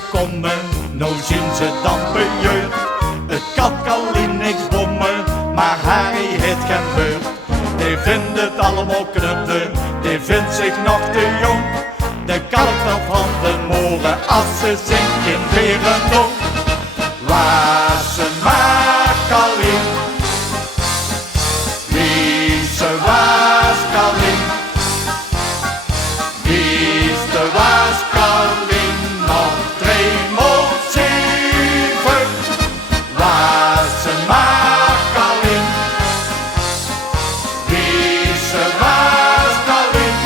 gekomen, nou zien ze dan bejeurd. Het kalkalien niks bommen, maar Harry heeft geen beurt. Die vindt het allemaal knutten, die vindt zich nog te jong. De kalk dan van de molen als ze zingt in Berendonk. Waar ze Makalien, wie ze was Kalien, wie is de was Kalien nog 3x7. Waar ze Makalien, wie ze was Kalien,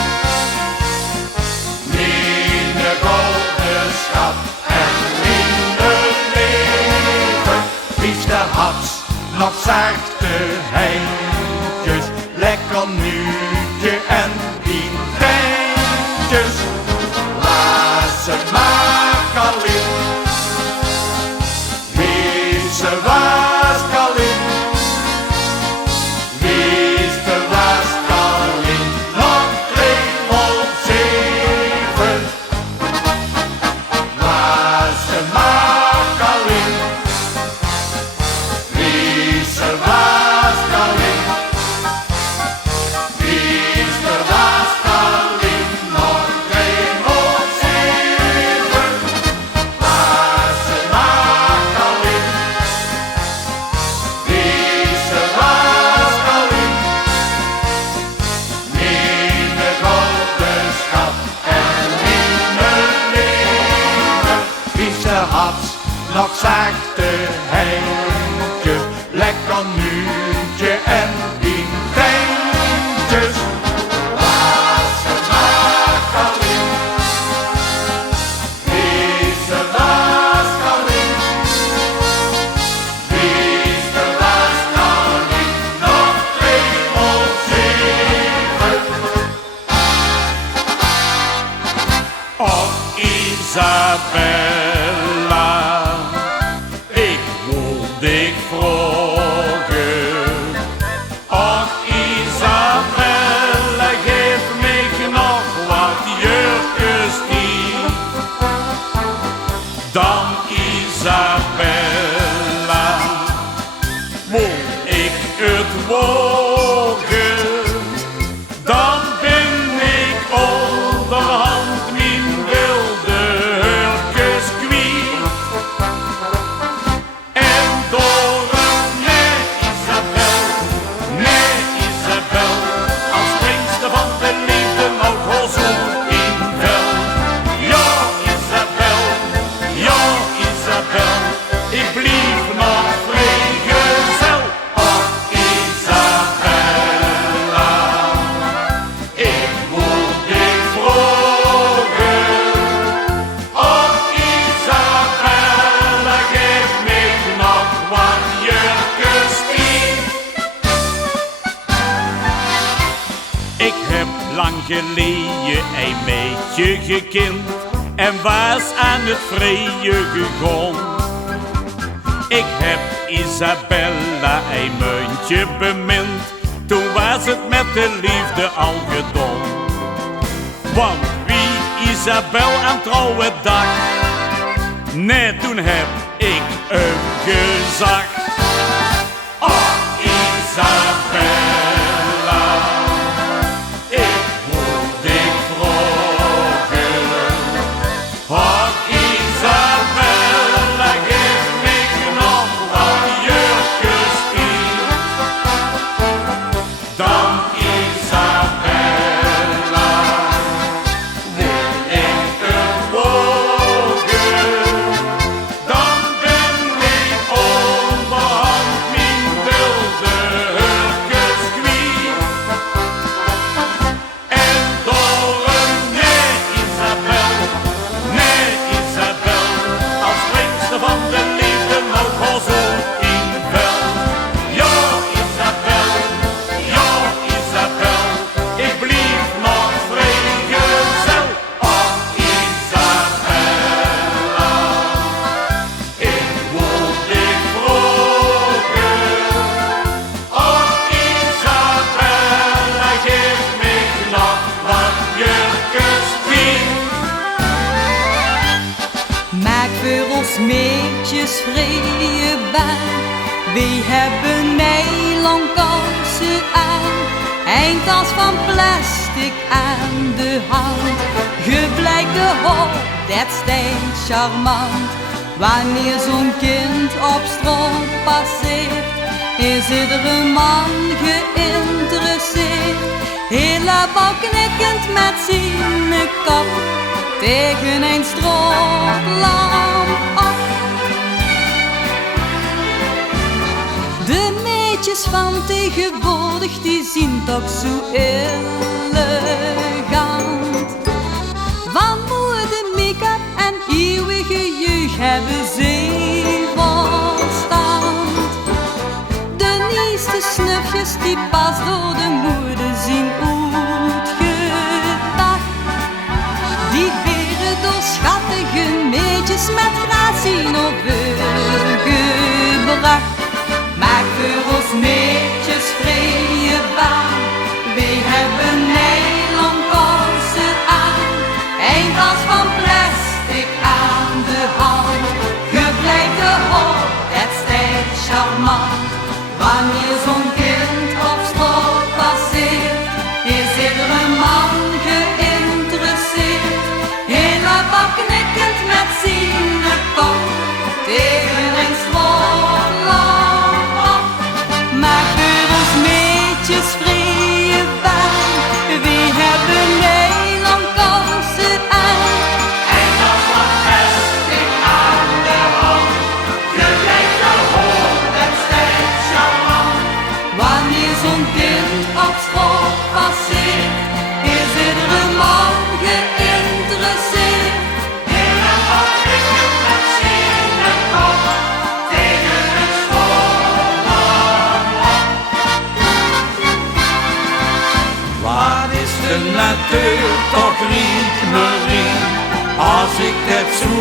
mine gouden schat en mine leven. Wie is de haps nog zachte heintjes, lekker nuutje en dientijntjes. Laat ze Makalien, wie ze was Kalien, wie is de was Kalien nog 3x7. Laat ze Makalien, wie ze was Kalien, wie is de was Kalien nog 3x7. Laat ze Makalien, wie ze was Kalien, mine gouden schat en mine leven. Wie ze had nog zachte heintjes, lekker nuutje en dientijntjes. Laat ze Makalien, wie ze was Kalien, wie is de was Kalien nog 3x7. Och Isabella, ik moet dik vragen. Och Isabella, geef mij nog wat jurkes die. Dan Isabella, moet ik het wogen. Dan ben ik onderhand mijn wilde hurkes kwijt. En door een nee Isabel, als springste van de liefde ook wel zo in vel. Ja Isabel, ik blief nog vrijgezel. Och Isabella, ik moet dik vragen. Och Isabella, geef mij nog wat jurkes die. Ik heb lang geleden een meisje gekend en was aan het vrije gegaan. Ik heb Isabella een muntje bemind, toen was het met de liefde al gedaan. Want wie Isabel aan trouwen dacht, nee, toen heb ik hem gezag. Oh Isabella, ik moet dik vragen. Oh Isabella, geef mij nog wat jurkes in. Dan Isabella, wil ik het wogen. Dan ben ik onderhand mijn wilde hurkes meetjes vrije baan. Wie hebben nylon-kousen aan, eindtas van plastic aan de hand. Je blijkt de hoop, dat stijgt charmant. Wanneer zo'n kind op stroom passeert, is iedere man geïnteresseerd. Helemaal knikkend met zijn kop tegen een strootlamp op. De meisjes van tegenwoordig die zien toch zo elegant. Van mode, make-up en eeuwige jeugd hebben ze verstand. De nieuwste snufjes die pas door de mode zien uitgedacht. Die beren door schattige meisjes met gratie overgebracht. Maak voor ons meisjes vrije baan. Wij hebben nylon-kousen aan, eindtas van plastic aan de hand. Je blijkt de hoop, dat stijgt charmant. Wanneer zo'n kind op straat passeert, is iedere man geïnteresseerd. Helemaal knikkend met zijn kop tegen een strootlamp op. Maak voor ons meetjes vrije baan. Wie hebben nylon-kousen aan, eindtas van plastic aan de hand. Je blijkt de hoop, dat stijgt charmant. wanneer zo'n kind op straat passeert, is iedere man geïnteresseerd. Helemaal knikkend met zijn kop tegen een strootlamp op. Wat is de natuur toch riek, Marie? Als ik het zo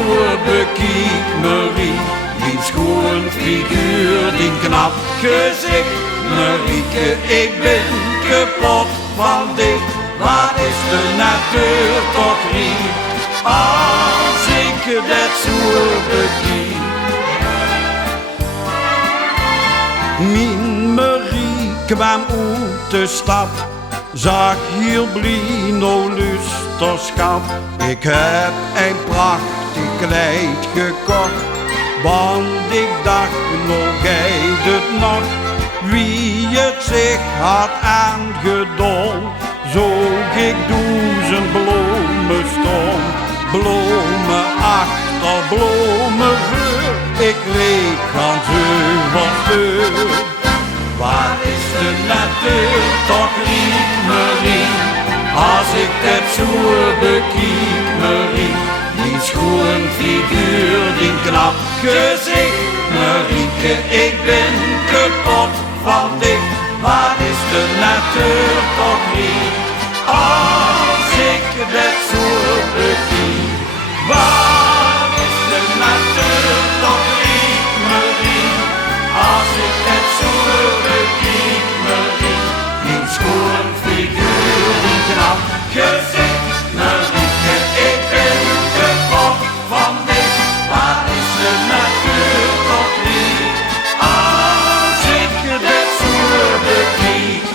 bekiek, Marie. Die schoon figuur, die knap gezicht, Marieke, ik ben kapot van dit. Wat is de natuur toch riek, als ik dat zo bekiek. Mijn Marie kwam uit de stad, zag heel blino lusterschap. Ik heb een prachtig kleed gekocht, want ik dacht nog gij het nog. Wie het zich had aangedaan, zoog ik 1000 bloemen stond. Bloemen achter bloemen voor, ik weet gaan ze wat deur. Wat is de natuur toch riek, Marie? Als ik het zo bekiek, Marie. Die schoon figuur, die knap gezicht, Marieke, ik ben kapot van dit. Wat is de natuur toch riek, als ik het zo bekiek. Wat is de natuur toch riek, Marie? Als ik het zo bekiek, Marie. Die schoon figuur, die knap gezicht, Marieke, ik ben kapot van dit. Wat is de natuur toch riek, als ik het zo bekiek.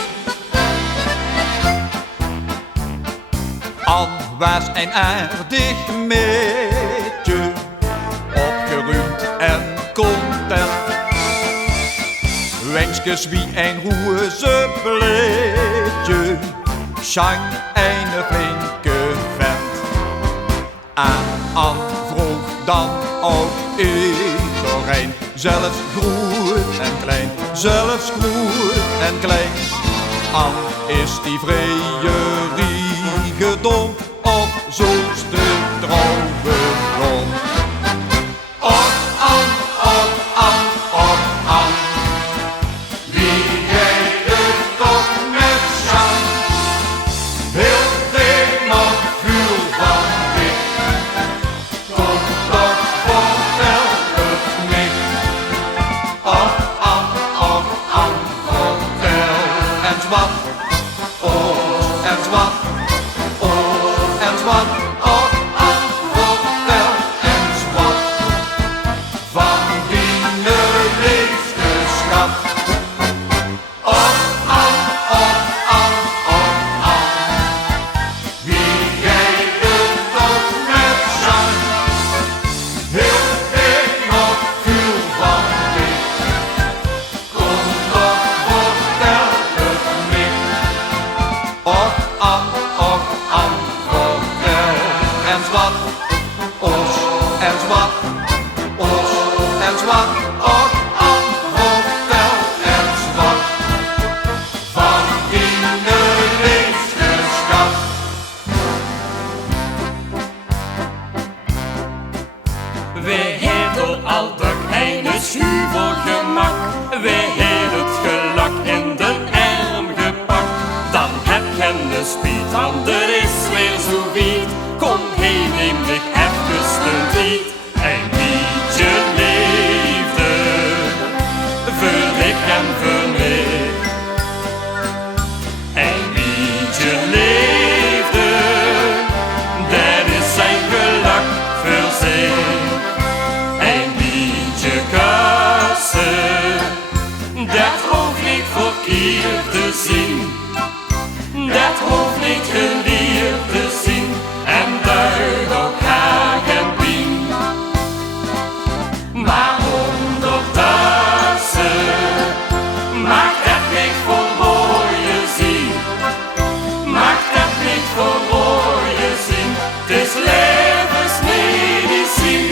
An was een aardig meisje, opgeruimd en content. Wenskes wie een roze bleedje, schang een flinke vent. Aan vroeg dan ook iedereen, zelfs groot en klein, zelfs groot en klein. An is die vrije riegedom, op zoals de droombegon. Op An, op An, op An. Wie jij het toch met Jean, wil ik nog vuur van dit. Kom toch, vertel het niet. Op An, vertel. En zwart, oh, en zwart. zwart, os en zwart, os en zwart, och an hotel en zwart, van binnen leeft geschat. Wij hebben al druk en een schuur voor gemak. Wij hebben het gelak in de arm gepakt. Dan heb je een spiet, er is weer zo wiet. Kom heen, neem ik even een tijd. Een beetje leefde, voor ik en voor mij. Een beetje leefde, dat is zijn gelak voor zich. Een beetje kassen, dat hoeft niet verkeerd te zien. Dat hoeft niet geleerd te zien. En duidt ook haar en pien. Maar ondertussen maakt het niet voor mooie zien. Maakt het niet voor mooie zien. Het is levensmedicijn.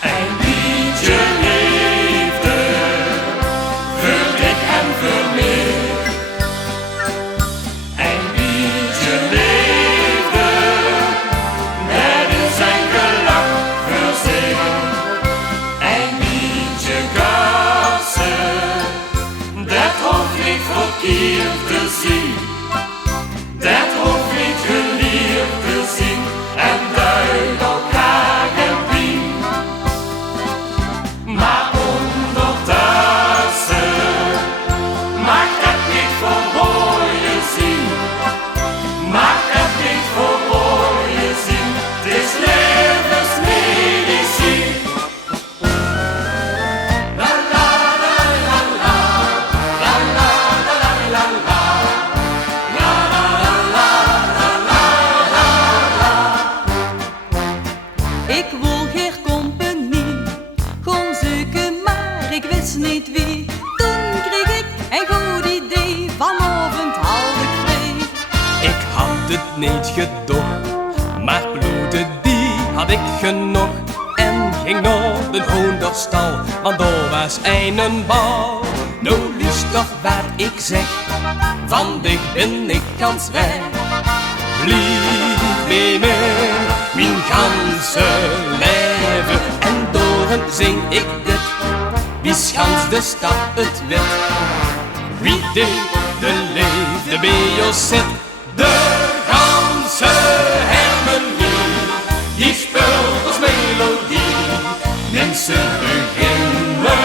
Een beetje leefde, voor ik en voor mij. Een beetje leefde, dat is een gelak voor zich. Een beetje kassen, dat hoeft niet verkeerd te zien. Dat hoeft niet geleerd te zien. En duidt elkaar en pien. Maar ondertussen maakt het niet voor mooie zien. Maakt het niet voor mooie zien. Het is levensmedicijn. La la la la la, la la la la la, la la la la la la. Ik wil geen compagnie, kon zoeken maar ik wist niet wie. Toen kreeg ik een goed idee, vanavond haal ik vrij. Ik had het niet gedacht, maar bloeden die had ik genoeg. En ging naar de hoenderstal, want daar was een bal. Nou lustig wat ik zeg, van dicht ben ik kans weg. Blijf bij mij, mijn ganse leven. En door hem zing ik dit, wie schans de stad het wit. Wie deed de leefde bij ons zit. De ganse harmonie, die speelt als melodie. Mensen beginnen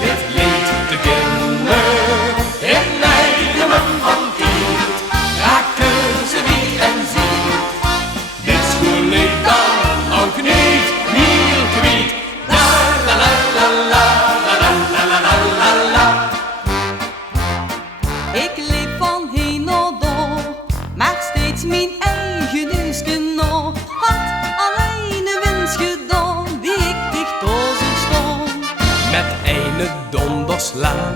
dit lied te kennen. In eigen van kind raken ze wie en ziet. Dit schoen ik dan ook niet meer kwijt. La la la la la la la la la la la. Ik leef van heen naar daar, maar steeds mijn eigen neusje na. Had alleen de winst gedaan, wie ik dicht door zou staan. Met een donderslag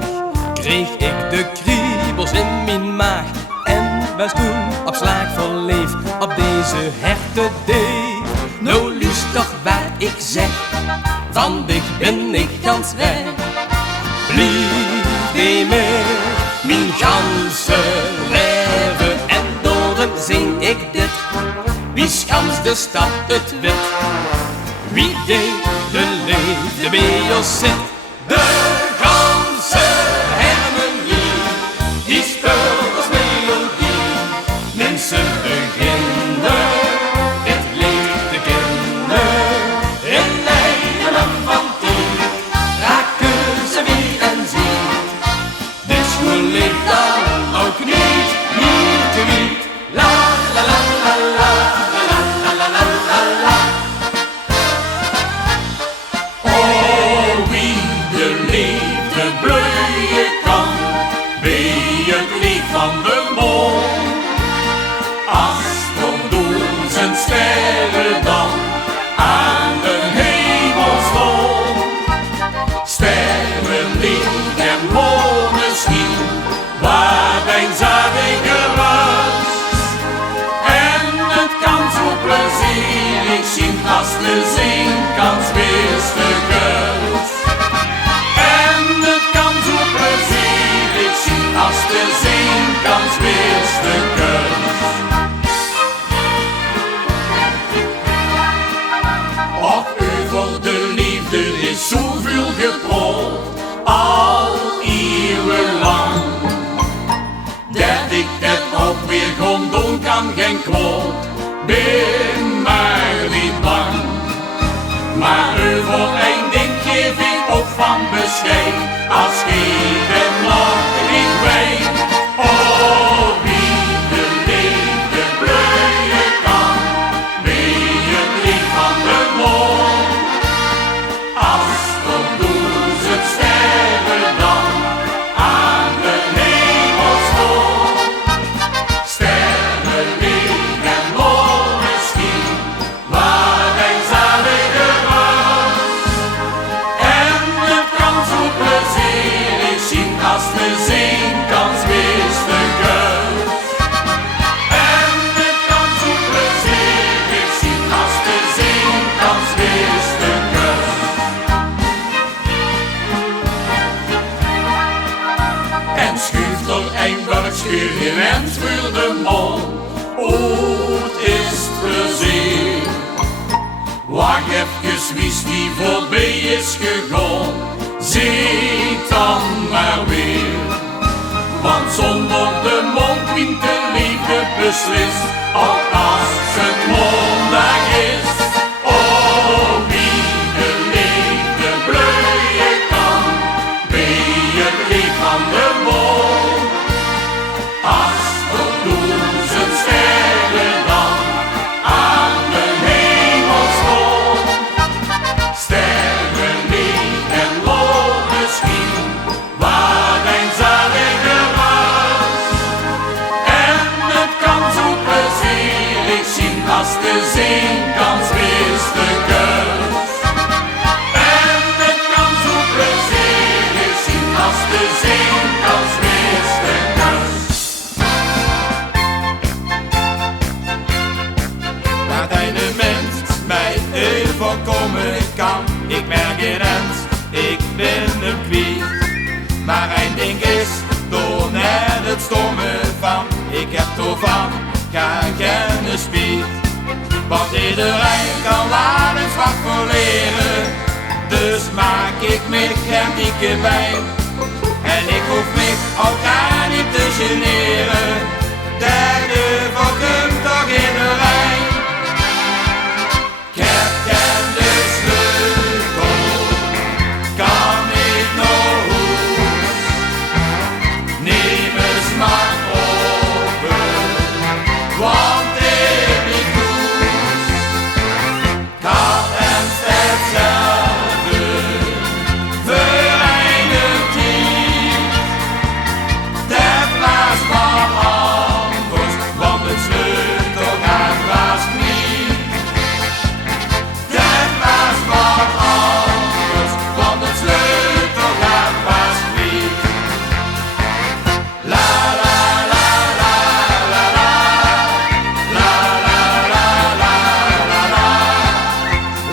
kreeg ik de kriebels in mijn maag. En was toen op slaag verleefd op deze hechte day. Nou lustig wat ik zeg, van dicht ben ik gans weg. Blijf bij mij, mijn ganse leven. En door hem zing ik dit, wie schans de stad het wit. Wie deed de leefde bij ons zit. De ganse harmonie, die speelt als melodie. Mensen beginnen het lied te kennen. In eigen van tien raken ze wie en ziet. Dit schoen ik dan ook niet meer te wiet. La la la la la, la la la la la la. Oh, wie believe voor de mond. Oh, het is het plezier. Wacht even, wist die voorbij is gegaan, zit dan maar weer. Want zonder de mond wint de liefde beslist, ook als het maandag is. Oh, wie de liefde bloeien kan, bij het licht van de mond. Als tot duizend sterren dan aan de hemel stond. Sterren niet en lol misschien, waar een zalige was. En het kan zo plezierig zien als de zinkans wist de kus. En het kan zo plezierig zien als de zinkans wist de kus. Maar het eindement mij overkomen kan. Ik merk geen end, ik ben hem kwijt. Maar één ding is, door net het stomme van. Ik heb ervan, ga geen spiet. Want iedereen kan waar en zwak voor leren. Dus maak ik me geen dikke pijn. En ik hoef me ook daar niet te generen. Daardoor komt toch iedereen. Ik heb geen de sleutel, kan ik nog hoes. Neem eens maar open, want ik niet goed. Kat en hetzelfde, verenigd hier. Dat was maar anders, want het sleutelgat was niet. Dat was maar anders, want het sleutelgat was niet. La la la la la la, la la la la la la,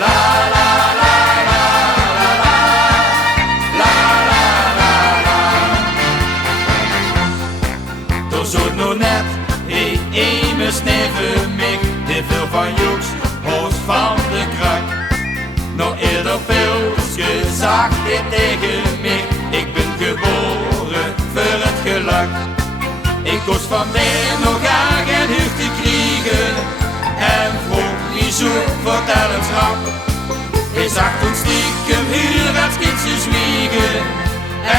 la la la la la la, la la la la. Door zo nog net, me sneven mij, te veel van joeks, hoogst van de krak. Nog eerder Pilsje zag dit tegen mij, ik ben geboren voor het geluk. Ik koos van mij nog graag een huur te krijgen, en vroeg wie zoek, vertel een grap. Hij zag toen stiekem huur als kindje zwiegen,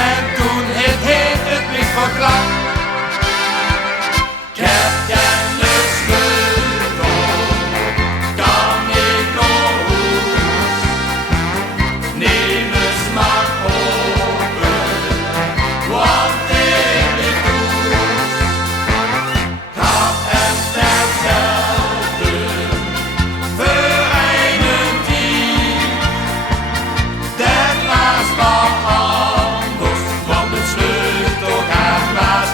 en toen het me verklapt. Ik heb geen de sleutel, kan ik nog hoes. Neem eens maar open, want ik niet goed. Kat en hetzelfde, verenigd hier. Dat was maar anders, want het sleutelgat was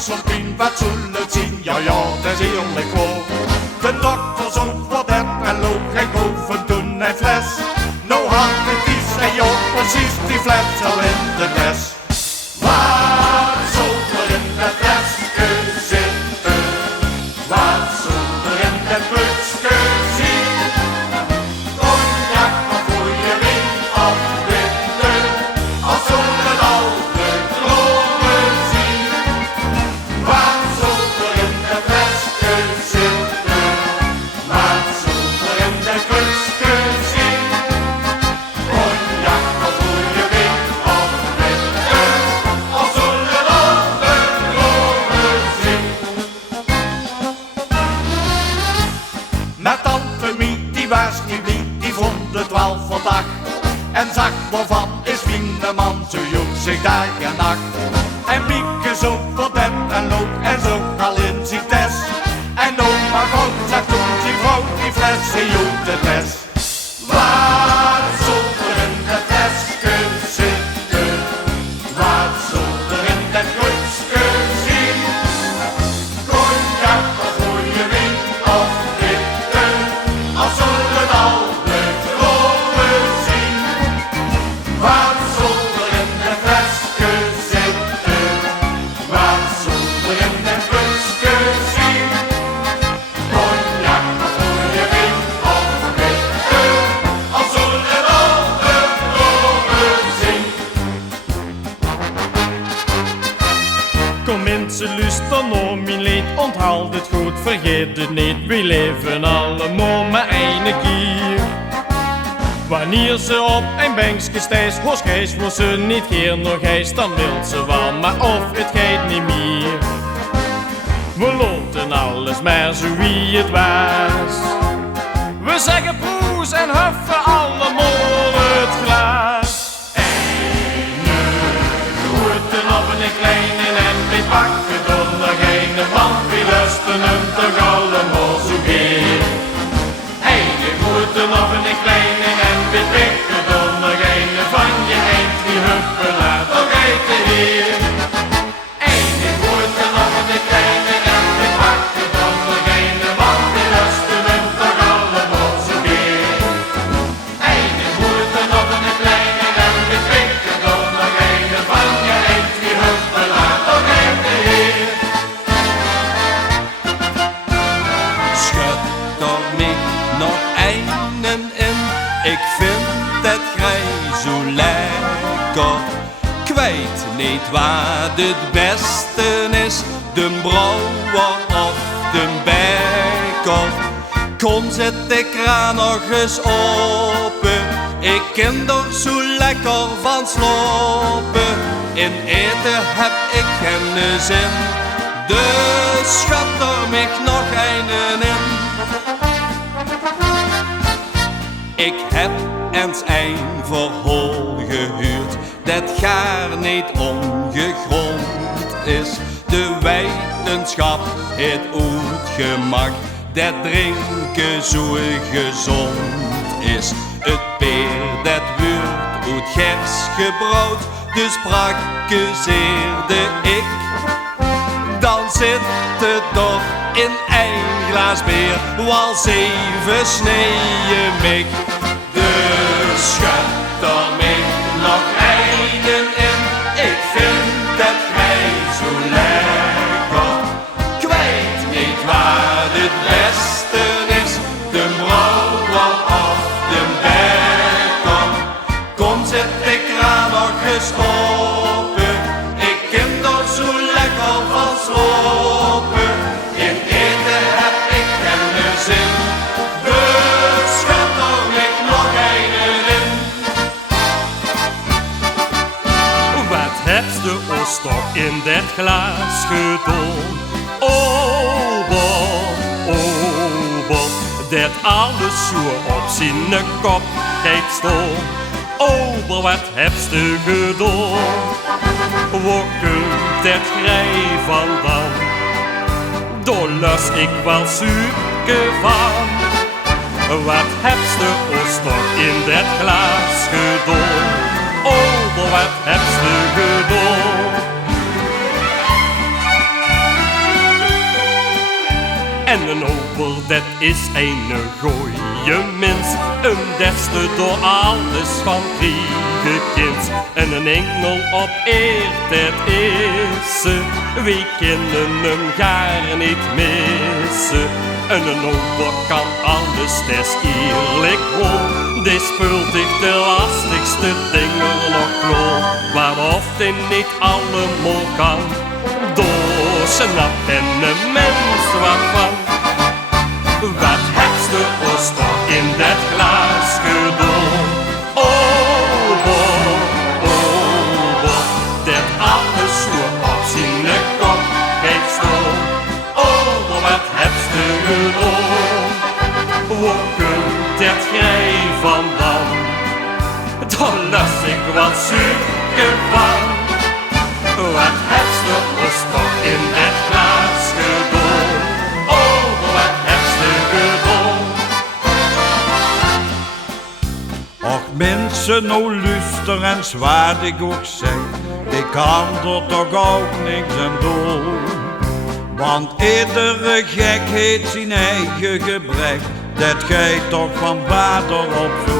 zo'n pien, wat zullen het zien? Ja, ja, dat is eerlijk hoor. De dokter zocht voor dat en loog hij boven toen hij fles. Nou had het iets en joh, precies die fles al in de les. Wat zult er in dat flesje zitten? Wat zult er in dat flesje zien? Cognac of goeie wien of witte, als zullen al de dromen zien. Wat zult er in dat flesje zitten? Wat zult er in dat flesje zien? Cognac of goeie wien of witte, als zullen al de dromen zien. Met tante Miet, die was niet lief, die vond het wel verdacht. En zag waarvan is Wieneman, zo joeg zich dag en nacht. En Mieke zo voor den en loop en zo al in zijn test. En oma God zag toen zijn vrouw die fles, ze joeg de les. Wat zult er in de flesje zitten? Wat zult er in dat flesje zien? Cognac of goeie wien of witte, als zullen al de dromen zien. Wat zult er in dat flesje zitten? Wat zult er in dat flesje zien? Cognac of goeie wien of witte, als zullen al de dromen zien. Kom mensen, luister naar mijn lied, onthoud het goed, vergeet het niet. We leven allemaal maar één keer. Wanneer ze op een bankje stijgt, hoort gijs voor ze niet hier nog gijs, dan wil ze wel, maar of het gaat niet meer. We laten alles maar zo wie het was. We zeggen poes en huffen allemaal het glas. Groeten op een kleine en we pakken door nog een, want we lusten hem toch allemaal zo weer. Je groeten op een kleine en we pikken door nog een, van je eind die huppen laat nog eten hier. Je groeten op een kleine en we pakken door nog een, want we lusten hem toch allemaal zo weer. Je groeten op een kleine en we pikken door nog een, van je eind die huppen laat nog eten hier. Schud door mij nog einen in, ik vind het grij zo lekker. Kwijt niet wat het beste is, de brouwer of de beker. Kon zet de kraan nog eens open, ik ken er zo lekker van slopen. In eten heb ik geen zin, dus schat er mij nog einen in. Ik heb eens een verhoor gehuurd, dat gaar niet ongegrond is. De wetenschap het uitgemaakt, dat drinken zo gezond is. Het peer dat wordt uit gers gebrouwd, dus praktiseerde ik. Dan zit het toch in één glas bier, wel 7 sneeën mik. Dus schat er mij nog einen in, ik vind het mij zo lekker. Kwijt niet wat het beste is, de brouwer of de beker. Kom zet de kraan nog eens open, ik ken er zo lekker van slopen. In eten heb ik geen zin, dus schat er mij nog einen in. Wat hebt de oester in dat glas gedaan? Ober, ober, dat alles zo op zijn kop gaat staan. Ober, wat hebt je gedaan? Waar komt dat grij vandaan? Daar lust ik wel zoeken van. Wat hebt de oester in dat glas gedaan? Ober, wat hebt je gedaan? En een ober, dat is een goeie mens. Een derste door alles van kriegenkind. En een engel op eer, dat is ze. We kunnen hem gaar niet missen. En een ober kan alles, dat is eerlijk hoor. Die speelt zich de lastigste dingen nog kloor. Waarof die niet allemaal kan. Door snap en een mens wat van. Wat heeft de ons toch in dat glas gedaan? Oh, dat alles zo op zijn kop heeft staan. Oh, wat heeft de gedaan? Hoe kunt dat jij van dan? Dan lust ik wat zoeken van. Wat heeft de ons toch in dat glas gedaan? Oh, wat heeft de gedaan? Och mensen, nou luister en zwaar ik ook zeg, ik kan er toch ook niks aan doen. Want iedere gek heeft zijn eigen gebrek, dat gaat toch van vader op zo.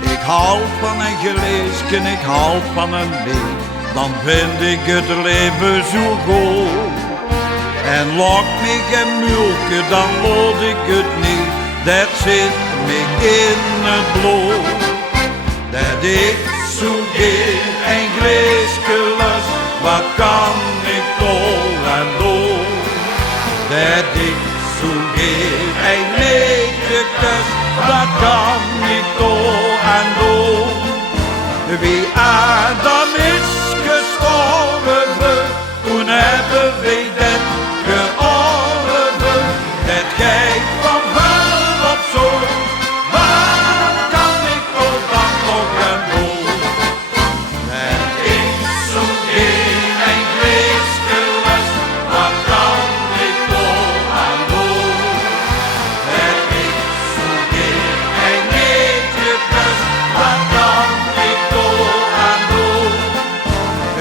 Ik hou van een geleesken, ik hou van een lied, dan vind ik het leven zo goed. En lok me geen mulke, dan lood ik het niet, dat zit me in het bloed. Dat ik zo geen en gleesken lust, wat kan ik toch aan doen? Dat ik zo geen en meetje kus, wat kan ik toch aan doen? Wie Adam is gestorven, toen hebben we dat georven. Dat gij van vuil op zo, wat kan ik toch dan nog aan doen? Dat ik zo geen en gleesken lust, wat kan ik toch aan doen? Dat ik zo geen en meetje kus, wat kan ik toch aan doen?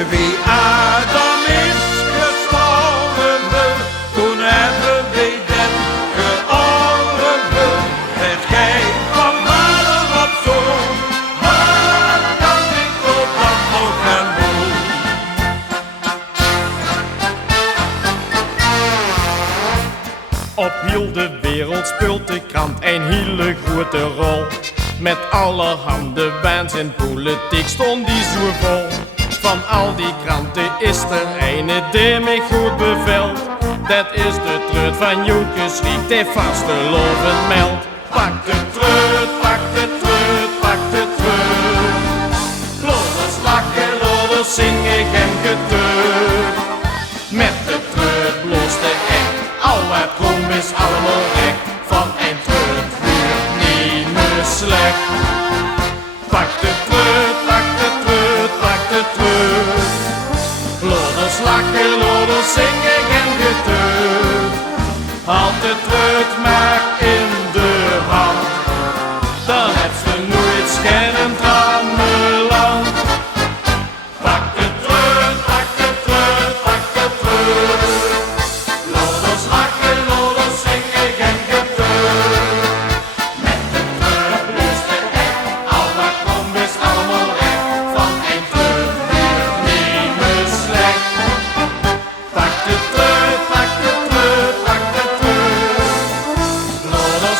Wie Adam is gestorven, toen hebben we dat georven. Het gij van vader op zoon, wat kan ik toch dan nog aan doen? Op heel de wereld speelt de krant een hele grote rol. Met allerhande waans en politiek stond die zo vol. Van al die kranten is er ene die mij goed bevelt. Dat is de treut van Joekes Riek, die vaste lovend meldt. Pak de treut, pak de treut, pak de treut. Loders lachen, loders zingen en geteut. Met de treut bloest de ek, al wat kom is allemaal rek. Van een treut wordt niet meer slecht. Pak de treut, pak de treut, pak de treut. Loders lachen, loders zingen en geteut. Haal de treut maar in de hand, dan heb ze nooit geen tramenland. Pak de treut, pak de treut, pak de treut. Loders lachen, loders zingen en geteut. Met de treut bloest de ek, al wat komt is allemaal recht. Van een treut wordt niet meer slecht. Pak de treut, pak de treut, pak de treut. Loders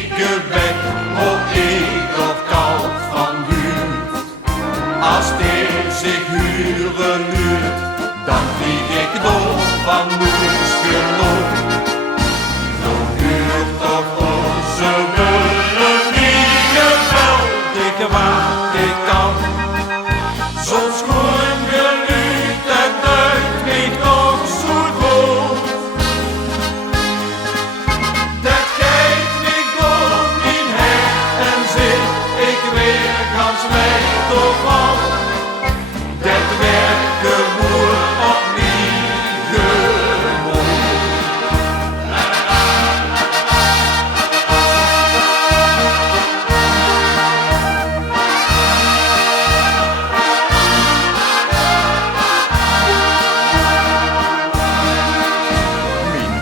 zieke weg, oh ik toch koud van buurt. Als hij zich huren huurt, dan vlieg ik door van moedsgenot. Dan huurt toch onze willen niet geweldig waar ik kan. Zo'n schoon geluid, dat duidt mij toch zo goed. Dat kijkt mij door mijn hart en zit ik weer gans weg door van. Dat werd gewoon opnieuw gewoon.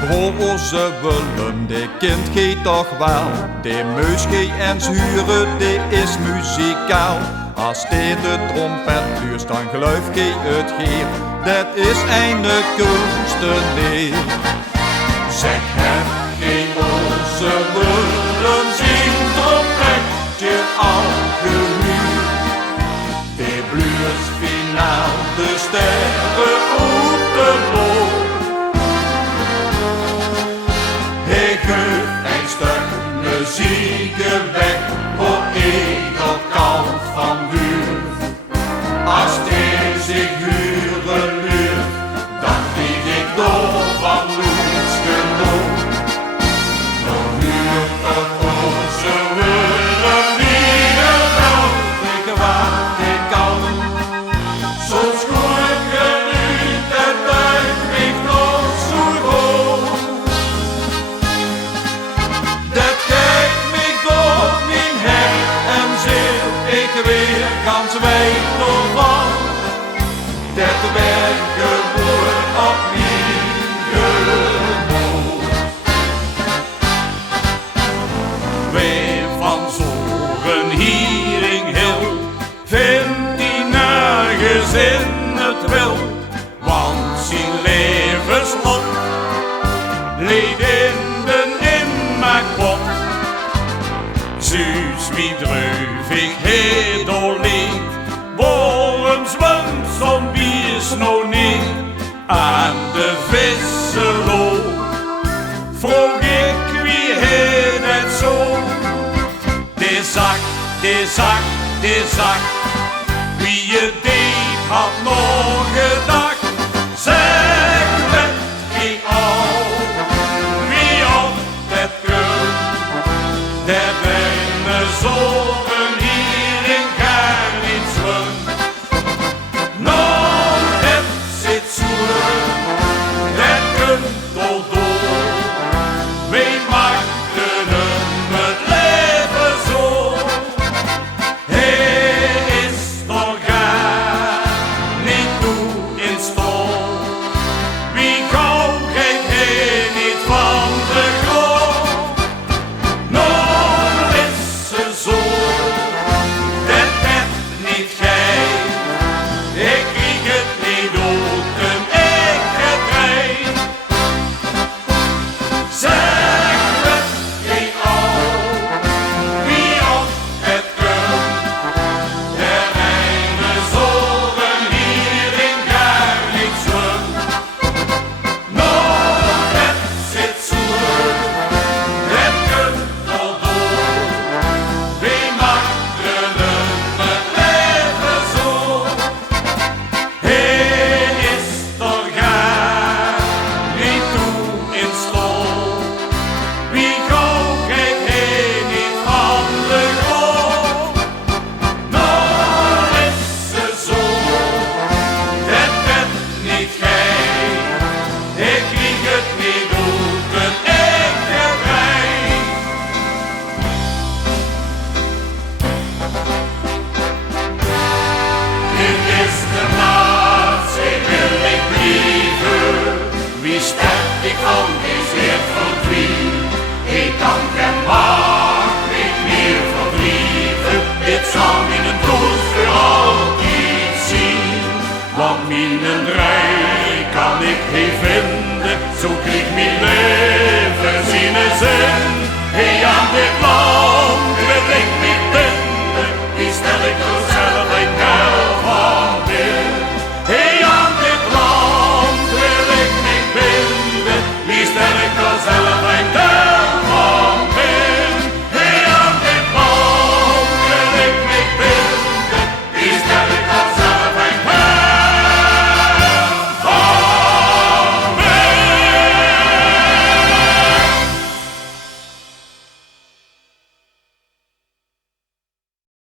Broze Willem, die kind gaat toch wel. Die muis en huren, die is muzikaal. Als die de trompet duurt, dan geloof je het hier. Dat is einde kunstenaar. Zeg heb geen onze Willem zien trompetje al gehuurd. Die bluurt finaal de sterren op de boom. Ik geef een stuk muziek weg, voor ik op kant van buurt. Als die zich huren luurt, dan vlieg ik door van moedsgenot. Dan huurt toch onze Willem niet geweldig wat ik kan. Zo'n schoon geluid, dat duidt mij toch zo goed. Dat kijkt mij door mijn hart en zit ik weer gans weg door van. Dat werd gewoon opnieuw gewoon. Wij van zo'n Hieringhil vindt die nergens in het wild, want zijn levenslot leed in den inmaakpot. Zus wie dreuvig heet alleen, waarom zwemt zo'n bies nou niet aan de vissenloop? Vroeg ik wie heet het zo? Die zak, die zak, die zak, wie je deed had nog gedacht. Zeg met die al, wie op het kunt, der bijna zo'n hier in gar niet zwem. Nou het zit zoeken, dat kunt al door. Wij maakten hem het leven zo. Hij is toch gar niet toe in stal. Wie gauw geeft hij niet van de grond? Nou is ze zo, dat werd niet gij. Ik krieg het niet uit en ik gedreid. Zeg het geen al, wie op het kunt, der mijne zoren hier in gar niet zwem. Nou het zit zoeken, dat kunt al door. Wie maakten hem het leven zo? Hij is toch gar niet toe in stal. Wie gauw geeft hij niet van de grond? Nou is ze zo, dat werd niet gij. Ik krieg het niet uit en ik gedreid. Dit is de plaats, hier wil ik blijven. Wie sterft ik van